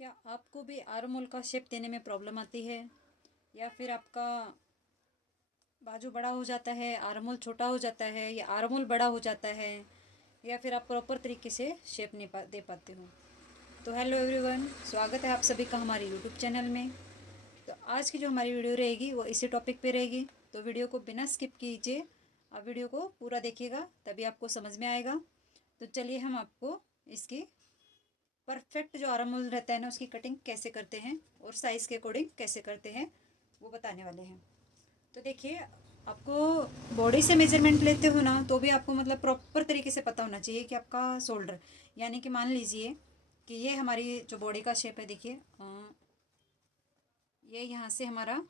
क्या आपको भी आर्म होल का शेप देने में प्रॉब्लम आती है, या फिर आपका बाजू बड़ा हो जाता है, आर्म होल छोटा हो जाता है, या आर्म होल बड़ा हो जाता है, या फिर आप प्रॉपर तरीके से शेप नहीं दे पाते हो? तो हेलो एवरीवन, स्वागत है आप सभी का हमारे यूट्यूब चैनल में। तो आज की जो हमारी वीडियो रहेगी वो इसी टॉपिक पे रहेगी। तो वीडियो को बिना स्किप कीजिए, आप वीडियो को पूरा देखिएगा तभी आपको समझ में आएगा। तो चलिए हम आपको इसकी परफेक्ट जो आर्म होल रहता है ना उसकी कटिंग कैसे करते हैं और साइज़ के अकॉर्डिंग कैसे करते हैं वो बताने वाले हैं। तो देखिए, आपको बॉडी से मेजरमेंट लेते हो ना तो भी आपको मतलब प्रॉपर तरीके से पता होना चाहिए कि आपका शोल्डर, यानी कि मान लीजिए कि ये हमारी जो बॉडी का शेप है, देखिए ये यहाँ से हमारा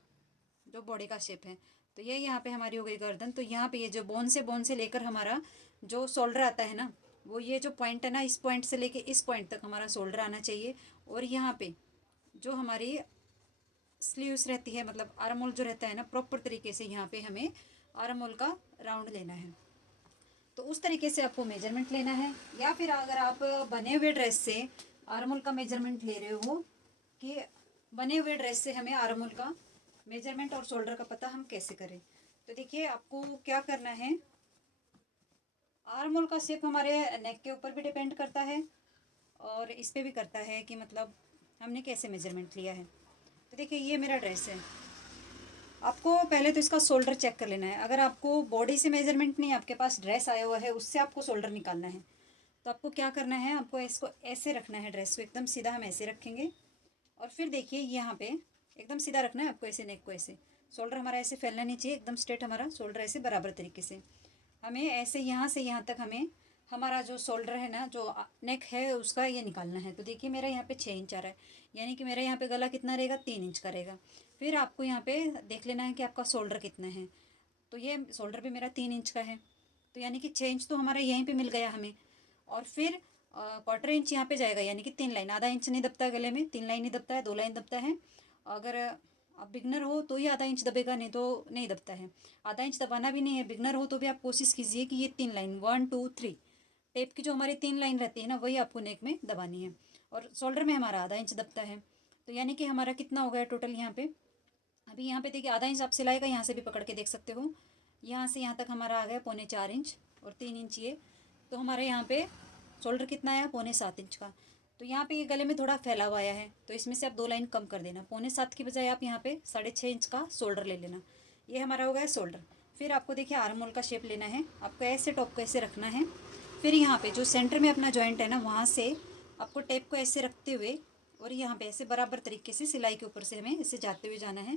जो बॉडी का शेप है, तो ये यहाँ पे हमारी हो गई गर्दन। तो यहाँ पे ये जो बोन से लेकर हमारा जो शोल्डर आता है ना, वो ये जो पॉइंट है ना, इस पॉइंट से लेके इस पॉइंट तक हमारा शोल्डर आना चाहिए। और यहाँ पे जो हमारी स्लीव्स रहती है, मतलब आर्म होल जो रहता है ना, प्रॉपर तरीके से यहाँ पे हमें आर्म होल का राउंड लेना है। तो उस तरीके से आपको मेजरमेंट लेना है। या फिर अगर आप बने हुए ड्रेस से आर्म होल का मेजरमेंट ले रहे हो कि बने हुए ड्रेस से हमें आर्म होल का मेजरमेंट और शोल्डर का पता हम कैसे करें, तो देखिए आपको क्या करना है। आर्म होल का शेप हमारे नेक के ऊपर भी डिपेंड करता है और इस पे भी करता है कि मतलब हमने कैसे मेजरमेंट लिया है। तो देखिए ये मेरा ड्रेस है, आपको पहले तो इसका शोल्डर चेक कर लेना है। अगर आपको बॉडी से मेजरमेंट नहीं, आपके पास ड्रेस आया हुआ है उससे आपको शोल्डर निकालना है, तो आपको क्या करना है, आपको इसको ऐसे रखना है, ड्रेस को एकदम सीधा हम ऐसे रखेंगे। और फिर देखिए यहाँ पे एकदम सीधा रखना है आपको, ऐसे नेक को ऐसे, शोल्डर हमारा ऐसे फैलना नहीं चाहिए, एकदम स्ट्रेट हमारा शोल्डर ऐसे बराबर तरीके से हमें ऐसे यहाँ से यहाँ तक हमें हमारा जो शोल्डर है ना, जो नेक है उसका ये निकालना है। तो देखिए मेरा यहाँ पे 6 इंच आ रहा है, यानी कि मेरा यहाँ पे गला कितना रहेगा, 3 इंच का रहेगा। फिर आपको यहाँ पे देख लेना है कि आपका शोल्डर कितना है। तो ये शोल्डर भी मेरा 3 इंच का है, तो यानी कि 6 इंच तो हमारा यहीं पे मिल गया हमें। और फिर 1/4 इंच यहाँ पे जाएगा, यानी कि 3 लाइन, आधा इंच नहीं दबता है गले में, 3 लाइन ही दबता है, 2 लाइन दबता है। अगर आप बिगनर हो तो ही आधा इंच दबेगा, नहीं तो नहीं दबता है। आधा इंच दबाना भी नहीं है, बिगनर हो तो भी आप कोशिश कीजिए कि ये 3 लाइन 1 2 3 टेप की जो हमारी 3 लाइन रहती है ना, वही आपको नेक में दबानी है। और शोल्डर में हमारा आधा इंच दबता है, तो यानी कि हमारा कितना हो गया टोटल यहाँ पे। अभी यहाँ पे देखिए आधा इंच आप सिलाई का यहाँ से भी पकड़ के देख सकते हो, यहाँ से यहाँ तक हमारा आ गया 3.25 इंच, और 3 इंच ये। तो हमारे यहाँ पे शोल्डर कितना आया, 6.25 इंच का। तो यहाँ पे ये गले में थोड़ा फैला हुआ आया है, तो इसमें से आप 2 लाइन कम कर देना, 7.25 की बजाय आप यहाँ पे 6.5 इंच का शोल्डर ले लेना। ये हमारा हो गया शोल्डर। फिर आपको देखिए आर्म होल का शेप लेना है, आपको ऐसे टॉप को ऐसे रखना है। फिर यहाँ पे जो सेंटर में अपना जॉइंट है ना, वहाँ से आपको टेप को ऐसे रखते हुए और यहाँ पे ऐसे बराबर तरीके से सिलाई के ऊपर से हमें ऐसे जाते हुए जाना है।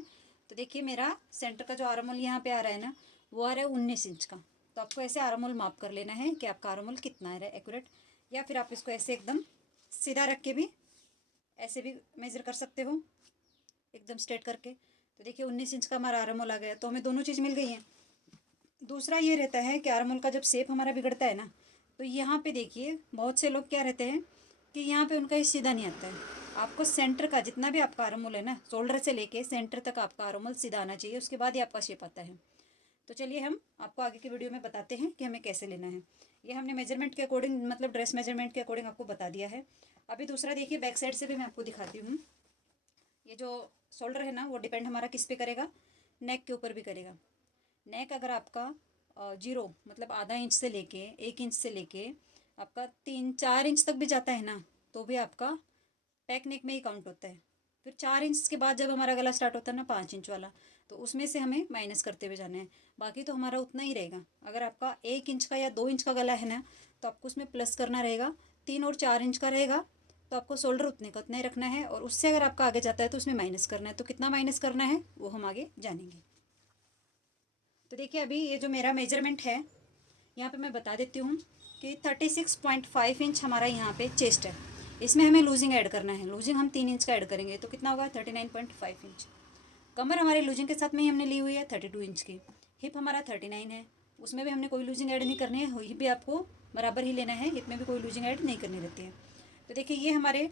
तो देखिए मेरा सेंटर का जो आर्म होल यहाँ पे आ रहा है ना, वो आ रहा है 19 इंच का। तो आपको ऐसे आर्म होल माप कर लेना है कि आपका आर्म होल कितना आ रहा है एक्यूरेट। या फिर आप इसको ऐसे एकदम सीधा रख के भी ऐसे भी मेज़र कर सकते हो, एकदम स्ट्रेट करके। तो देखिए 19 इंच का हमारा आर्म होल आ गया, तो हमें दोनों चीज़ मिल गई है। दूसरा ये रहता है कि आर्म होल का जब शेप हमारा बिगड़ता है ना, तो यहाँ पे देखिए बहुत से लोग क्या रहते हैं कि यहाँ पे उनका ये सीधा नहीं आता है। आपको सेंटर का जितना भी आपका आर्म होल है ना, शोल्डर से लेके सेंटर तक आपका आर्म होल सीधा आना चाहिए, उसके बाद ही आपका शेप आता है। तो चलिए हम आपको आगे की वीडियो में बताते हैं कि हमें कैसे लेना है। ये हमने मेजरमेंट के अकॉर्डिंग, मतलब ड्रेस मेजरमेंट के अकॉर्डिंग आपको बता दिया है। अभी दूसरा देखिए, बैक साइड से भी मैं आपको दिखाती हूँ। ये जो शोल्डर है ना, वो डिपेंड हमारा किस पे करेगा, नेक के ऊपर भी करेगा। नेक अगर आपका 0 मतलब आधा इंच से लेके 1 इंच से लेके आपका 3 4 इंच तक भी जाता है ना, तो भी आपका पैक नेक में ही काउंट होता है। फिर 4 इंच के बाद जब हमारा गला स्टार्ट होता है ना, 5 इंच वाला, तो उसमें से हमें माइनस करते हुए जाना है। बाकी तो हमारा उतना ही रहेगा। अगर आपका 1 इंच का या 2 इंच का गला है ना, तो आपको उसमें प्लस करना रहेगा। 3 और 4 इंच का रहेगा तो आपको शोल्डर उतने का उतना ही रखना है, और उससे अगर आपका आगे जाता है तो उसमें माइनस करना है। तो कितना माइनस करना है वो हम आगे जानेंगे। तो देखिए अभी ये जो मेरा मेजरमेंट है, यहाँ पे मैं बता देती हूँ कि 36.5 इंच हमारा यहाँ पे चेस्ट है। इसमें हमें लूजिंग ऐड करना है, लूजिंग हम 3 इंच का ऐड करेंगे, तो कितना होगा 39.5 इंच। कमर हमारी लूजिंग के साथ में ही हमने ली हुई है 32 इंच की। हिप हमारा 39 है, उसमें भी हमने कोई लूजिंग ऐड नहीं करनी है, हिप भी आपको बराबर ही लेना है, हिप में भी कोई लूजिंग ऐड नहीं करनी रहती है। तो देखिए ये हमारे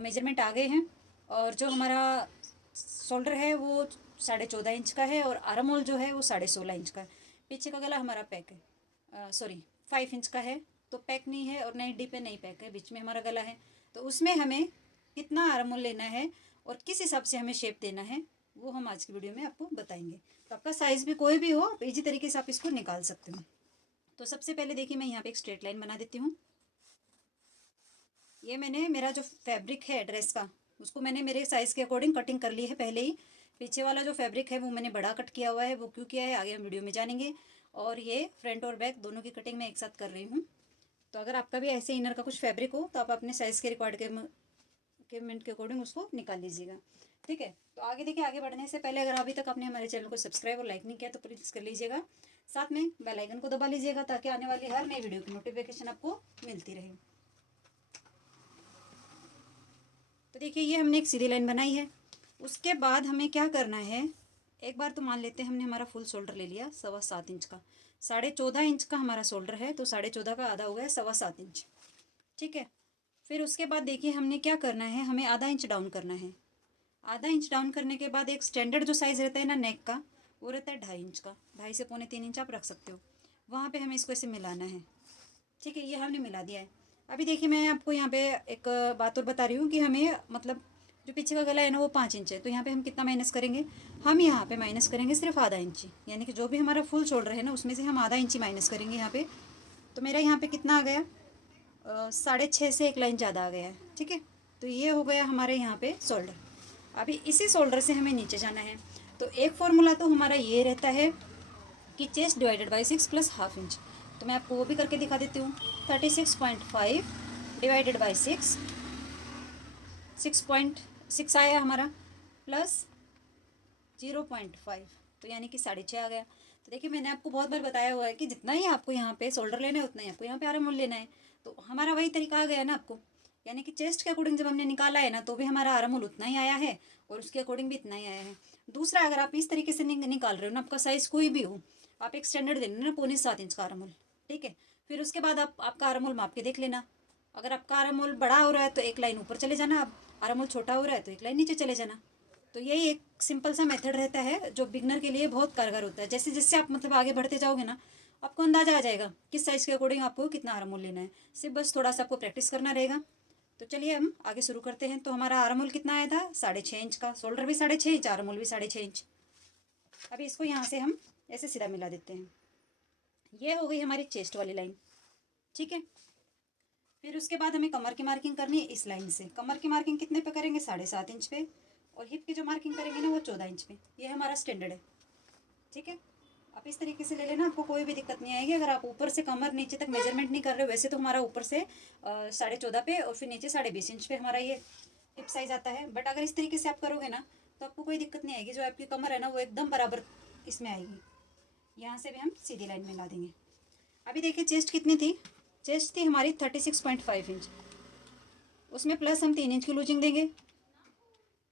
मेजरमेंट आ गए हैं। और जो हमारा शोल्डर है वो 14.5 इंच का है, और आर्म होल जो है वो 16.5 इंच का है। पीछे का गला हमारा पैक है, सॉरी 5 इंच का है, तो पैक नहीं है, और नई डी पे नहीं पैक है, बीच में हमारा गला है। तो उसमें हमें कितना आर्म होल लेना है और किस हिसाब से हमें शेप देना है, वो हम आज की वीडियो में आपको बताएंगे। तो आपका साइज़ भी कोई भी हो, आप इजी तरीके से आप इसको निकाल सकते हो। तो सबसे पहले देखिए मैं यहाँ पे एक स्ट्रेट लाइन बना देती हूँ। ये मैंने मेरा जो फैब्रिक है ड्रेस का, उसको मैंने मेरे साइज़ के अकॉर्डिंग कटिंग कर ली है पहले ही। पीछे वाला जो फैब्रिक है वो मैंने बड़ा कट किया हुआ है, वो क्यों किया है आगे हम वीडियो में जानेंगे। और ये फ्रंट और बैक दोनों की कटिंग मैं एक साथ कर रही हूँ। तो अगर आपका भी ऐसे इनर का कुछ फैब्रिक हो तो आप अपने साइज़ के रिक्वायरमेंट के अकॉर्डिंग उसको निकाल लीजिएगा, ठीक है। तो आगे देखिए, आगे बढ़ने से पहले अगर अभी तक आपने हमारे चैनल को सब्सक्राइब और लाइक नहीं किया तो प्लीज़ कर लीजिएगा। साथ में बेल आइकन को दबा लीजिएगा ताकि आने वाली हर नई वीडियो की नोटिफिकेशन आपको मिलती रहे। तो देखिए ये हमने एक सीधी लाइन बनाई है। उसके बाद हमें क्या करना है, एक बार तो मान लेते हैं हमने हमारा फुल शोल्डर ले लिया 7.25 इंच का। 14.5 इंच का हमारा शोल्डर है, तो 14.5 का आधा हो गया 7.25 इंच, ठीक है। फिर उसके बाद देखिए हमने क्या करना है, हमें आधा इंच डाउन करना है। आधा इंच डाउन करने के बाद एक स्टैंडर्ड जो साइज़ रहता है ना नेक का, वो रहता है 2.5 इंच का। 2.5 से 2.25 इंच आप रख सकते हो। वहाँ पे हमें इसको ऐसे मिलाना है, ठीक है। ये हमने मिला दिया है। अभी देखिए मैं आपको यहाँ पे एक बात और बता रही हूँ कि हमें मतलब जो पीछे का गला है ना वो 5 इंच है, तो यहाँ पे हम कितना माइनस करेंगे, हम यहाँ पे माइनस करेंगे सिर्फ आधा इंची, यानी कि जो भी हमारा फुल शोल्डर है ना उसमें से हम आधा इंची माइनस करेंगे यहाँ पे। तो मेरा यहाँ पे कितना आ गया, 6.5 से एक लाइन ज़्यादा आ गया है, ठीक है। तो ये हो गया हमारे यहाँ पे शोल्डर। अभी इसी शोल्डर से हमें नीचे जाना है। तो एक फॉर्मूला तो हमारा ये रहता है कि chest divided by 6 plus half inch. तो मैं आपको वो भी करके दिखा देती हूँ। 36.5 डिवाइडेड बाई 6, 6.6 आया हमारा, प्लस 0.5, तो यानी कि 6.5 आ गया। तो देखिए मैंने आपको बहुत बार बताया हुआ है कि जितना ही आपको यहाँ पे शोल्डर लेना है उतना ही आपको यहाँ पे आर्म होल लेना है। तो हमारा वही तरीका आ गया ना आपको, यानी कि चेस्ट के अकॉर्डिंग जब हमने निकाला है ना तो भी हमारा आर्म होल उतना ही आया है और उसके अकॉर्डिंग भी इतना ही आया है। दूसरा, अगर आप इस तरीके से निकाल रहे हो ना, आपका साइज़ कोई भी हो, आप एक स्टैंडर्ड दे लेना 6.25 इंच का आर्म होल, ठीक है। फिर उसके बाद आप आपका आर्म होल माप के देख लेना। अगर आपका आर्म होल बड़ा हो रहा है तो एक लाइन ऊपर चले जाना, आप आर्म होल छोटा हो रहा है तो एक लाइन नीचे चले जाना। तो यही एक सिंपल सा मेथड रहता है जो बिगनर के लिए बहुत कारगर होता है। जैसे जैसे आप मतलब आगे बढ़ते जाओगे ना, आपको अंदाजा आ जाएगा किस साइज़ के अकॉर्डिंग आपको कितना आर्म होल लेना है। सिर्फ बस थोड़ा सा आपको प्रैक्टिस करना रहेगा। तो चलिए हम आगे शुरू करते हैं। तो हमारा आर्म होल कितना आया था, 6.5 इंच का। शोल्डर भी 6.5 इंच, आर्म होल भी 6.5 इंच। अभी इसको यहाँ से हम ऐसे सीधा मिला देते हैं। ये हो गई हमारी चेस्ट वाली लाइन, ठीक है। फिर उसके बाद हमें कमर की मार्किंग करनी है इस लाइन से। कमर की मार्किंग कितने पे करेंगे, 7.5 इंच पे। और हिप की जो मार्किंग करेंगे ना वो 14 इंच पे। ये हमारा स्टैंडर्ड है, ठीक है। आप इस तरीके से ले लेना, आपको कोई भी दिक्कत नहीं आएगी। अगर आप ऊपर से कमर नीचे तक मेजरमेंट नहीं कर रहे हो, वैसे तो हमारा ऊपर से 14.5 पे और फिर नीचे 20.5 इंच पे हमारा ये हिप साइज आता है। बट अगर इस तरीके से आप करोगे ना तो आपको कोई दिक्कत नहीं आएगी। जो आपकी कमर है ना वो एकदम बराबर इसमें आएगी। यहाँ से भी हम सीधी लाइन में ला देंगे। अभी देखिए चेस्ट कितनी थी, चेस्ट थी हमारी 36.5 इंच। उसमें प्लस हम 3 इंच की लूजिंग देंगे,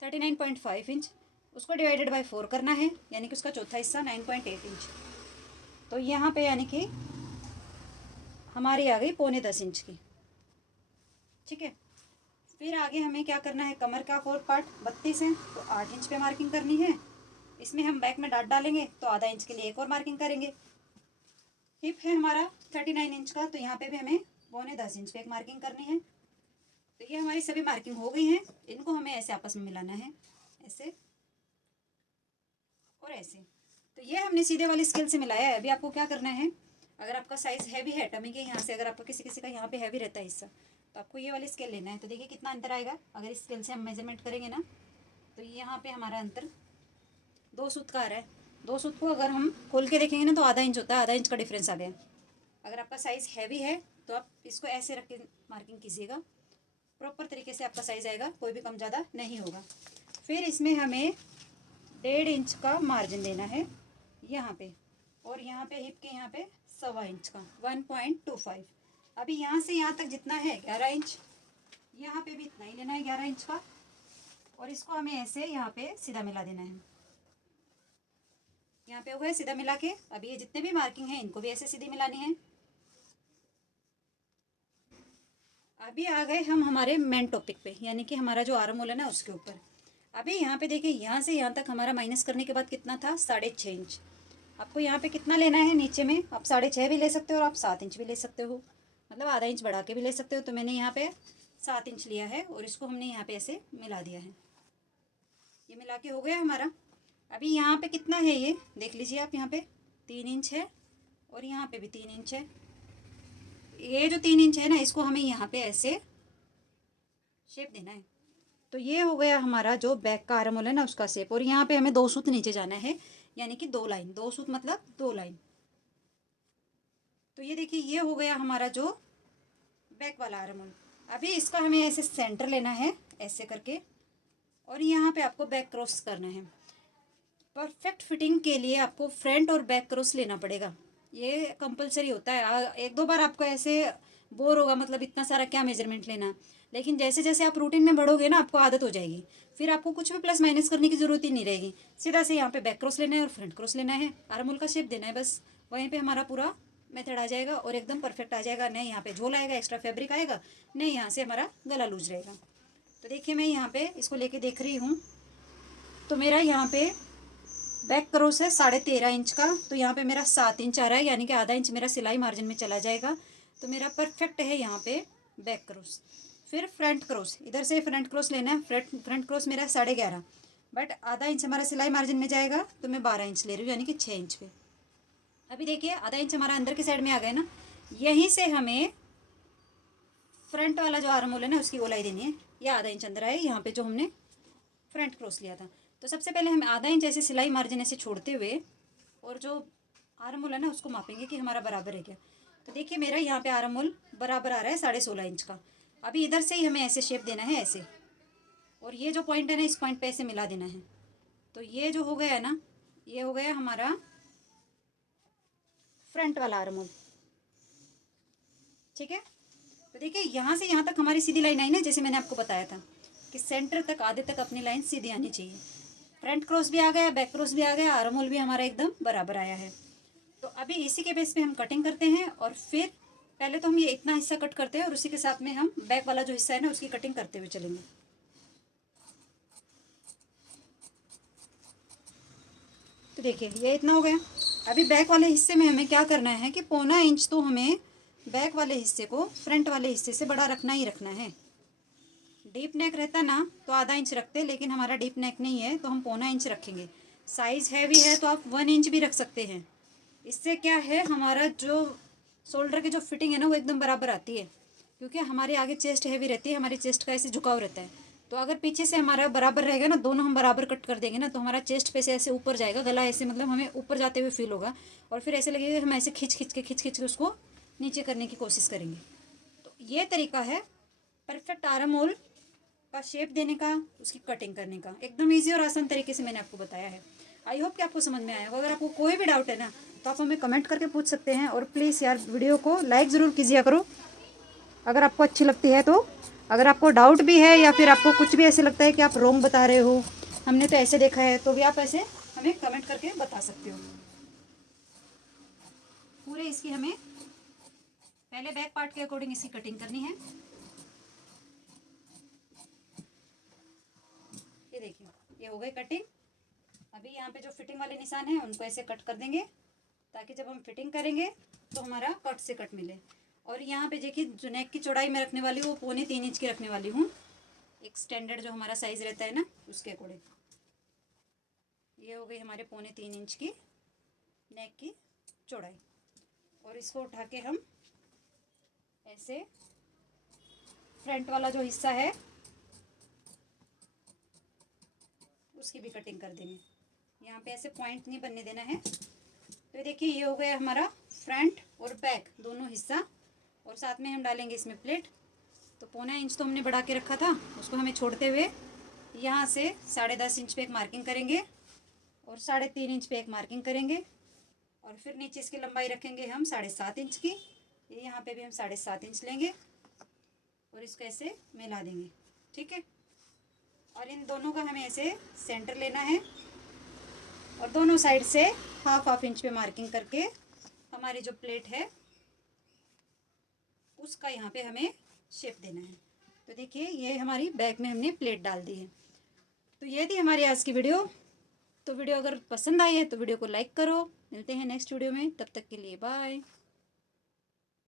39.5 इंच। उसको डिवाइडेड बाय 4 करना है, यानी कि उसका चौथा हिस्सा 9.8 इंच। तो यहाँ पे यानी कि हमारी आ गई 9.25 इंच की, ठीक है। फिर आगे हमें क्या करना है, कमर का कोर पार्ट 32 है तो 8 इंच पे मार्किंग करनी है। इसमें हम बैक में डाट डालेंगे तो आधा इंच के लिए एक और मार्किंग करेंगे। हिप है हमारा 39 इंच का, तो यहाँ पे भी हमें 9.25 इंच पे एक मार्किंग करनी है। तो ये हमारी सभी मार्किंग हो गई हैं। इनको हमें ऐसे आपस में मिलाना है, ऐसे और ऐसे। तो ये हमने सीधे वाली स्केल से मिलाया है। अभी आपको क्या करना है, अगर आपका साइज़ हैवी है टमी के यहाँ से, अगर आपका किसी किसी का यहाँ पे हैवी रहता है हिस्सा, तो आपको ये वाली स्केल लेना है। तो देखिए कितना अंतर आएगा अगर इस स्केल से हम मेजरमेंट करेंगे ना। तो यहाँ पे हमारा अंतर 2 सूत का आ रहा है। 2 सूत को अगर हम खोल के देखेंगे ना तो आधा इंच होता है, आधा इंच का डिफरेंस आ गया। अगर आपका साइज़ हैवी है तो आप इसको ऐसे रख के मार्किंग कीजिएगा, प्रॉपर तरीके से आपका साइज़ आएगा, कोई भी कम ज़्यादा नहीं होगा। फिर इसमें हमें 1.5 इंच का मार्जिन देना है यहाँ पे, और यहाँ पे हिप के यहाँ पे 1.25 इंच का 1.25। अभी यहाँ से यहाँ तक जितना है 11 इंच, यहाँ पे भी इतना ही लेना है 11 इंच का। और इसको हमें ऐसे यहाँ पे सीधा मिला देना है। यहाँ पे हुआ है सीधा मिला के। अभी ये जितने भी मार्किंग है इनको भी ऐसे सीधी मिलानी है। अभी आ गए हम हमारे मेन टॉपिक पे, यानी कि हमारा जो आर्म होल है ना उसके ऊपर। अभी यहाँ पे देखिए यहाँ से यहाँ तक हमारा माइनस करने के बाद कितना था, 6.5 इंच। आपको यहाँ पे कितना लेना है नीचे में, आप 6.5 भी ले सकते हो और आप 7 इंच भी ले सकते हो, मतलब आधा इंच बढ़ा के भी ले सकते हो। तो मैंने यहाँ पे 7 इंच लिया है और इसको हमने यहाँ पे ऐसे मिला दिया है। ये मिला के हो गया हमारा। अभी यहाँ पे कितना है ये देख लीजिए आप, यहाँ पे 3 इंच है और यहाँ पे भी 3 इंच है। ये जो 3 इंच है ना, इसको हमें यहाँ पे ऐसे शेप देना है। तो ये हो गया हमारा जो बैक का आर्म होल है ना, उसका शेप। और यहाँ पे हमें 2 सूत नीचे जाना है, यानी कि 2 लाइन, 2 सूत मतलब 2 लाइन। तो ये देखिए, ये हो गया हमारा जो बैक वाला आर्म होल। अभी इसका हमें ऐसे सेंटर लेना है ऐसे करके, और यहाँ पे आपको बैक क्रॉस करना है। परफेक्ट फिटिंग के लिए आपको फ्रंट और बैक क्रॉस लेना पड़ेगा, ये कंपलसरी होता है। एक दो बार आपको ऐसे बोर होगा, मतलब इतना सारा क्या मेजरमेंट लेना, लेकिन जैसे जैसे आप रूटीन में बढ़ोगे ना, आपको आदत हो जाएगी, फिर आपको कुछ भी प्लस माइनस करने की जरूरत ही नहीं रहेगी। सीधा से यहाँ पे बैक क्रॉस लेना है और फ्रंट क्रॉस लेना है, आर्म होल का शेप देना है, बस वहीं पे हमारा पूरा मेथड आ जाएगा और एकदम परफेक्ट आ जाएगा। नहीं यहाँ पे झोल आएगा, एक्स्ट्रा फैब्रिक आएगा, नहीं यहाँ से हमारा गला लूज रहेगा। तो देखिए, मैं यहाँ पे इसको लेके देख रही हूँ, तो मेरा यहाँ पे बैक क्रॉस है 13.5 इंच का, तो यहाँ पे मेरा 7 इंच आ रहा है, यानी कि आधा इंच मेरा सिलाई मार्जिन में चला जाएगा। तो मेरा परफेक्ट है यहाँ पे बैक क्रॉस। फिर फ्रंट क्रॉस, इधर से फ्रंट क्रॉस लेना है। फ्रंट क्रॉस मेरा 11.5, बट आधा इंच हमारा सिलाई मार्जिन में जाएगा, तो मैं 12 इंच ले रही हूँ, यानी कि 6 इंच पे। अभी देखिए, आधा इंच हमारा अंदर की साइड में आ गया ना, यहीं से हमें फ्रंट वाला जो आर्म होल है ना, उसकी गोलाई देनी है। ये आधा इंच अंदर आए यहाँ पे जो हमने फ्रंट क्रॉस लिया था। तो सबसे पहले हम आधा इंच ऐसे सिलाई मार्जिन ऐसे छोड़ते हुए, और जो आर्म होल है ना, उसको मापेंगे कि हमारा बराबर है क्या। तो देखिए, मेरा यहाँ पे आर्म होल बराबर आ रहा है 16.5 इंच का। अभी इधर से ही हमें ऐसे शेप देना है ऐसे, और ये जो पॉइंट है ना, इस पॉइंट पे ऐसे मिला देना है। तो ये जो हो गया है ना, ये हो गया हमारा फ्रंट वाला आर्म होल। ठीक है, तो देखिए यहाँ से यहाँ तक हमारी सीधी लाइन आई ना, जैसे मैंने आपको बताया था कि सेंटर तक, आधे तक अपनी लाइन सीधी आनी चाहिए। फ्रंट क्रॉस भी आ गया, बैक क्रॉस भी आ गया, आर्म होल भी हमारा एकदम बराबर आया है। तो अभी इसी के बेस पे हम कटिंग करते हैं, और फिर पहले तो हम ये इतना हिस्सा कट करते हैं और उसी के साथ में हम बैक वाला जो हिस्सा है ना, उसकी कटिंग करते हुए चलेंगे। तो देखिए, ये इतना हो गया। अभी बैक वाले हिस्से में हमें क्या करना है कि 1.25 इंच तो हमें बैक वाले हिस्से को फ्रंट वाले हिस्से से बड़ा रखना ही रखना है। डीप नेक रहता ना तो आधा इंच रखते, लेकिन हमारा डीप नेक नहीं है, तो हम 1.25 इंच रखेंगे। साइज़ हैवी है तो आप 1 इंच भी रख सकते हैं। इससे क्या है, हमारा जो शोल्डर की जो फिटिंग है ना, वो एकदम बराबर आती है, क्योंकि हमारे आगे चेस्ट हैवी रहती है, हमारी चेस्ट का ऐसे झुकाव रहता है। तो अगर पीछे से हमारा बराबर रहेगा ना, दोनों हम बराबर कट कर देंगे ना, तो हमारा चेस्ट पे से ऐसे ऊपर जाएगा, गला ऐसे मतलब हमें ऊपर जाते हुए फील होगा, और फिर ऐसे लगेगा हम ऐसे खींच खींच के उसको नीचे करने की कोशिश करेंगे। तो ये तरीका है परफेक्ट आर्म होल का शेप देने का, उसकी कटिंग करने का। एकदम ईजी और आसान तरीके से मैंने आपको बताया है। आई होप कि आपको समझ में आया होगा। अगर आपको कोई भी डाउट है ना, तो आप हमें कमेंट करके पूछ सकते हैं, और प्लीज़ यार वीडियो को लाइक ज़रूर कीजिए करो अगर आपको अच्छी लगती है तो। अगर आपको डाउट भी है, या फिर आपको कुछ भी ऐसे लगता है कि आप रॉन्ग बता रहे हो, हमने तो ऐसे देखा है, तो भी आप ऐसे हमें कमेंट करके बता सकते हो। पूरे इसकी हमें पहले बैक पार्ट के अकॉर्डिंग इसकी कटिंग करनी है। ये देखिए, ये हो गई कटिंग। अभी यहाँ पे जो फिटिंग वाले निशान हैं, उनको ऐसे कट कर देंगे, ताकि जब हम फिटिंग करेंगे तो हमारा कट से कट मिले। और यहाँ पे देखिए, जो नेक की चौड़ाई मैं रखने वाली हूँ, वो 3.25 इंच की रखने वाली हूँ, एक स्टैंडर्ड जो हमारा साइज़ रहता है ना, उसके अकॉर्डिंग। ये हो गई हमारे 3.25 इंच की नेक की चौड़ाई। और इसको उठा के हम ऐसे फ्रंट वाला जो हिस्सा है, उसकी भी कटिंग कर देंगे। यहाँ पे ऐसे पॉइंट नहीं बनने देना है। तो देखिए, ये हो गया हमारा फ्रंट और बैक दोनों हिस्सा, और साथ में हम डालेंगे इसमें प्लेट। तो 1.25 इंच तो हमने बढ़ा के रखा था, उसको हमें छोड़ते हुए यहाँ से 10.5 इंच पे एक मार्किंग करेंगे, और 3.5 इंच पे एक मार्किंग करेंगे, और फिर नीचे इसकी लंबाई रखेंगे हम 7.5 इंच की। ये यहाँ पे भी हम 7.5 इंच लेंगे, और इसको ऐसे मिला देंगे। ठीक है, और इन दोनों का हमें ऐसे सेंटर लेना है, और दोनों साइड से हाफ इंच पे मार्किंग करके हमारी जो प्लेट है, उसका यहाँ पे हमें शेप देना है। तो देखिए, ये हमारी बैक में हमने प्लेट डाल दी है। तो ये थी हमारी आज की वीडियो। तो वीडियो अगर पसंद आई है तो वीडियो को लाइक करो। मिलते हैं नेक्स्ट वीडियो में, तब तक के लिए बाय।